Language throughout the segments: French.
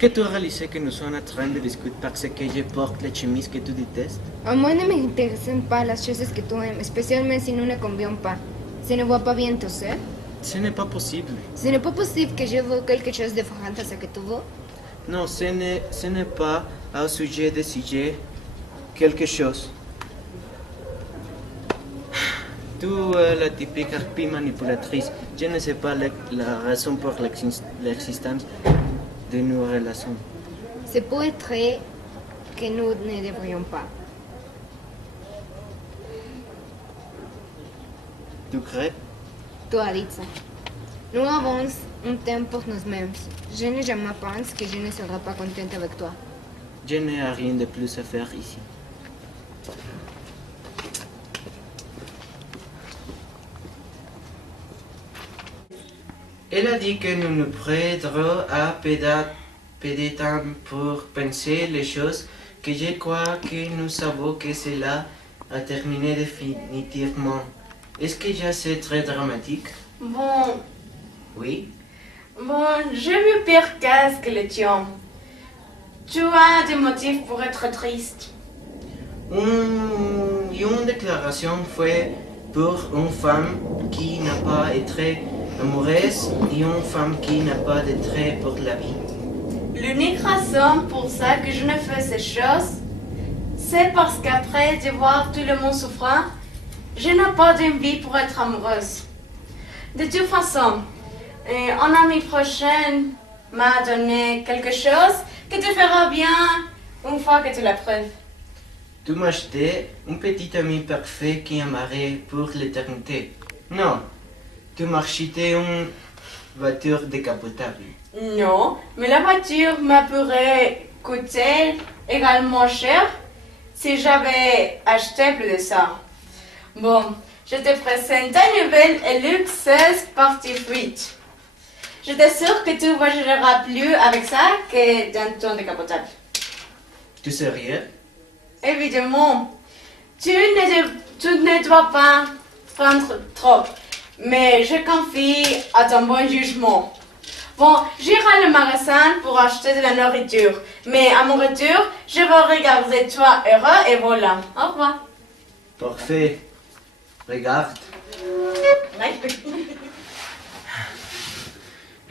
que tu réalises que nous sommes en train de discuter parce que je porte la chemise que tu détestes? A moi ne m'intéressent pas les choses que tu aimes, spécialement si nous ne convient pas. Ce ne va pas bien, tu sais? Ce n'est pas possible. Ce n'est pas possible que je veux quelque chose de différent à ce que tu veux. Non, ce n'est pas au sujet de sujet quelque chose. Tu es la typique harpie manipulatrice. Je ne sais pas la raison pour l'existence de nos relations. C'est peut être que nous ne devrions pas. Tu crois? Tu as dit ça. Nous avons un temps pour nous-mêmes. Je ne jamais pense que je ne serai pas contente avec toi. Je n'ai rien de plus à faire ici. Elle a dit que nous nous prêterons à peu de temps pour penser les choses, que je crois que nous savons que cela a terminé définitivement. Est-ce que c'est très dramatique? Bon, Oui. j'ai vu pire cas que le tien. Tu as des motifs pour être triste. Une déclaration faite pour une femme qui n'a pas été amoureuse et une femme qui n'a pas d'intérêt pour la vie. L'unique raison pour ça que je ne fais ces choses, c'est parce qu'après de voir tout le monde souffrir, je n'ai pas d'envie pour être amoureuse. De toute façon, un ami prochain m'a donné quelque chose que te fera bien une fois que tu l'apprends. Tu m'as acheté un petit ami parfait qui aimerait pour l'éternité. Non, tu m'as acheté une voiture décapotable. Non, mais la voiture m'a pourrait coûter également cher si j'avais acheté plus de ça. Bon, je te présente ta nouvelle et luxueuse partie fuite. Je t'assure que tu voyageras plus avec ça que dans ton décapotable. Tu es sérieux? Évidemment, tu ne dois pas prendre trop, mais je confie à ton bon jugement. Bon, j'irai au magasin pour acheter de la nourriture, mais à mon retour, je vais regarder toi heureux et voilà. Au revoir. Parfait. Regarde.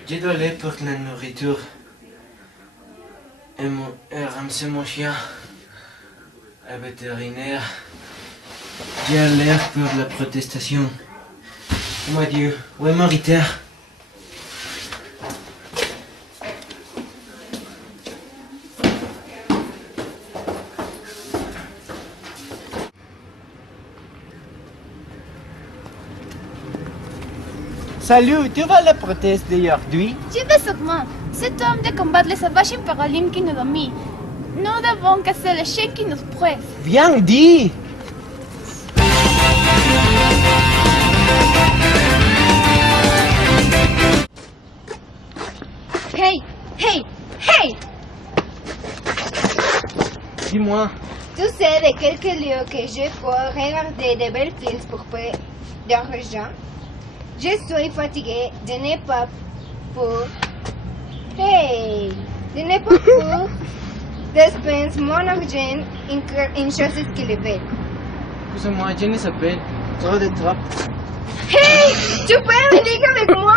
Je dois aller pour la nourriture. Et ramasser mon chien. Un vétérinaire. J'ai l'air pour la protestation. Mon Dieu, où est Marita? Salut, tu vas à la proteste d'aujourd'hui? Je vais sûrement. Cet homme de combattre les sauvages impérialistes qui nous dominent. Nous devons casser les chaînes qui nous pressent. Viens, dis! Hey, hey, hey! Dis-moi. Tu sais de quelques lieux que je peux regarder de belles films pour peu d'argent? Je suis fatiguée, je n'ai pas pour... Hey! Je n'ai pas pour dépenser mon argent en choses qui le veulent. Excuse-moi, je ne s'appelle. Trop de trop. Hey! Tu peux venir avec moi!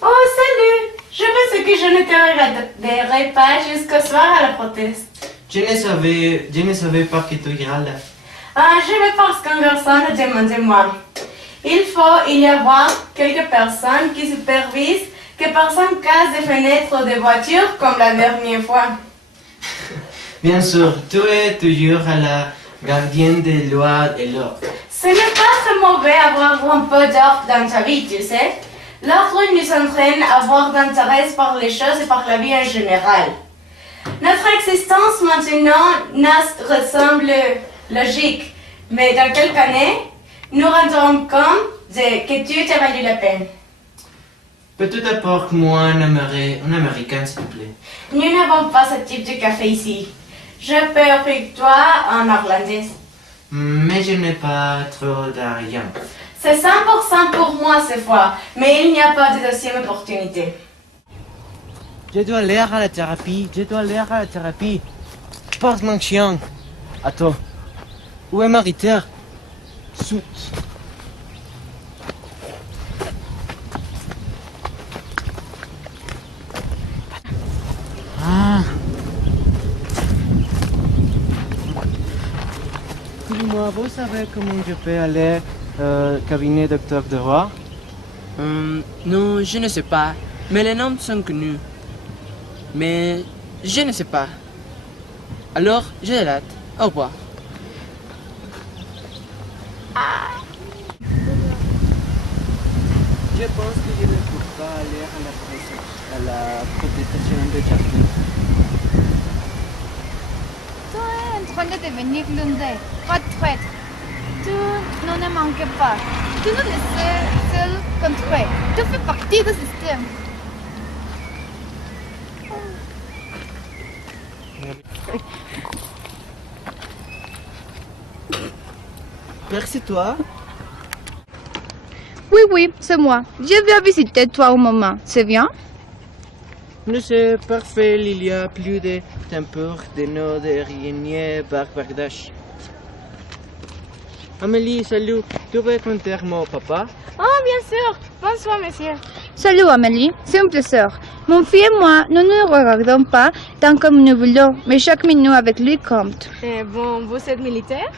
Oh, salut! Je pense que je ne te regarderai pas jusqu'au soir à la proteste. Je ne savais pas que tu iras là. Je vais parce qu'un garçon a demandé moi. Il faut y avoir quelques personnes qui supervisent que personne casse des fenêtres des voitures comme la dernière fois. Bien sûr, tu es toujours à la gardienne des lois et l'ordre. Ce n'est pas très mauvais avoir un peu d'ordre dans ta vie, tu sais. L'ordre nous entraîne à avoir d'intérêt par les choses et par la vie en général. Notre existence maintenant ressemble logique, mais dans quelques années, nous rendrons compte que tout a valu la peine. Peux-tu apporter-moi un américain, s'il te plaît? Nous n'avons pas ce type de café ici. Je peux offrir toi en irlandais. Mais je n'ai pas trop d'argent. C'est 100% pour moi cette fois, mais il n'y a pas de deuxième opportunité. Je dois aller à la thérapie. Porte mon chien. Attends. Où est ma Ritter? Sout. Ah. Dis-moi, vous savez comment je peux aller au cabinet Dr. Deroy? Non, je ne sais pas. Mais les noms sont connus. Mais je ne sais pas. Alors, je l'ai. Au revoir. Je pense que je ne peux pas aller à la protestation de Jacqueline. Tu es en train de devenir l'une des retraites. Tu n'en ne manques pas. Tu nous laisses seul contre eux. Tu fais partie du système. Merci toi. Oui, c'est moi. Je viens visiter toi au moment. C'est bien? Nous c'est parfait, il y a plus de tempur de nos derniers barbardages. Amélie, salut. Tu veux compter mon papa? Oh, bien sûr. Bonsoir, monsieur. Salut Amélie, c'est un plaisir. Mon fils et moi, nous ne regardons pas tant comme nous voulons, mais chaque minute avec lui compte. Bon, vous êtes militaire?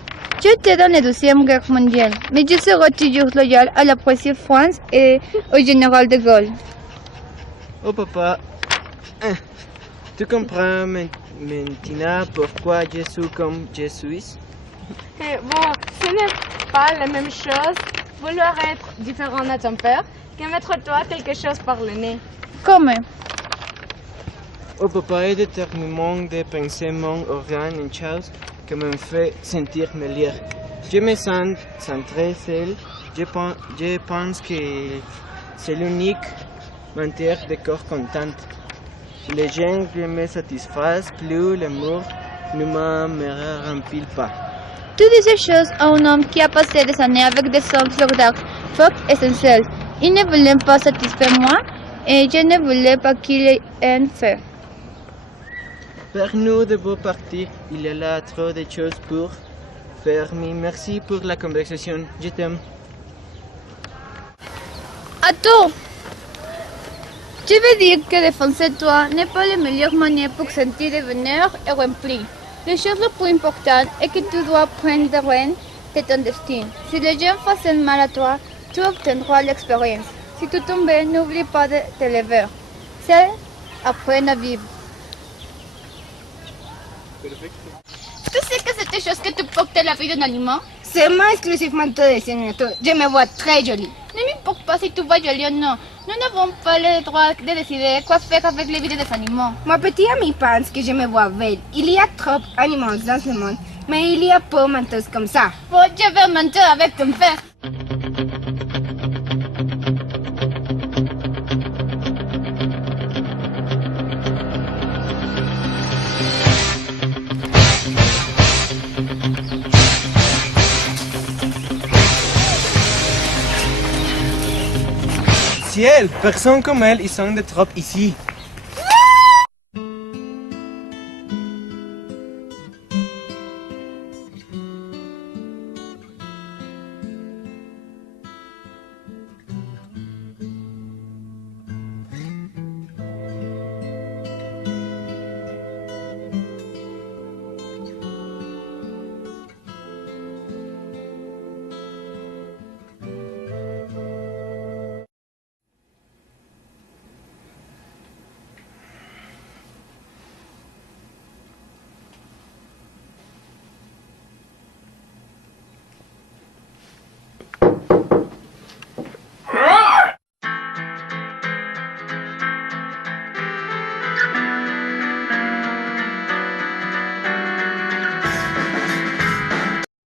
J'étais dans la Deuxième Guerre mondiale, mais je serai toujours loyal à la Présidence France et au général de Gaulle. Oh papa, tu comprends maintenant pourquoi je suis comme je suis? Bon, ce n'est pas la même chose vouloir être différent à ton père que mettre toi quelque chose par le nez. Comme? Oh papa est déterminé de penser mon organe une chose qui me fait sentir meilleur. Je me sens très seul. Je pense que c'est l'unique manière de corps contente. Les gens ne me satisfassent plus, l'amour ne me remplit pas. Tu dis ces choses à un homme qui a passé des années avec des hommes soldats forts et essentiels. Il ne voulait pas satisfaire moi et je ne voulais pas qu'il en fait. Pour nous de beaux partir, il y a là trop de choses pour faire. Mais merci pour la conversation. Je t'aime. Attends! Je veux dire que défoncer toi n'est pas la meilleure manière pour sentir le bonheur et rempli. La chose la plus importante est que tu dois prendre des rênes de ton destin. Si les gens font mal à toi, tu obtiendras l'expérience. Si tu tombes, n'oublie pas de te lever. C'est apprendre à vivre. Tu sais que c'est des choses que tu portes la vie d'un aliment? C'est moi exclusivement tout dessiné. Je me vois très jolie. Ne m'importe pas si tu vas joli ou non. Nous n'avons pas le droit de décider quoi faire avec les vies des animaux. Mon petit ami pense que je me vois belle. Il y a trop d'animaux dans ce monde, mais il y a pas menteuse comme ça. Bon, je vais mentir avec ton père. Ciel, personne comme elle, ils sont de trop ici.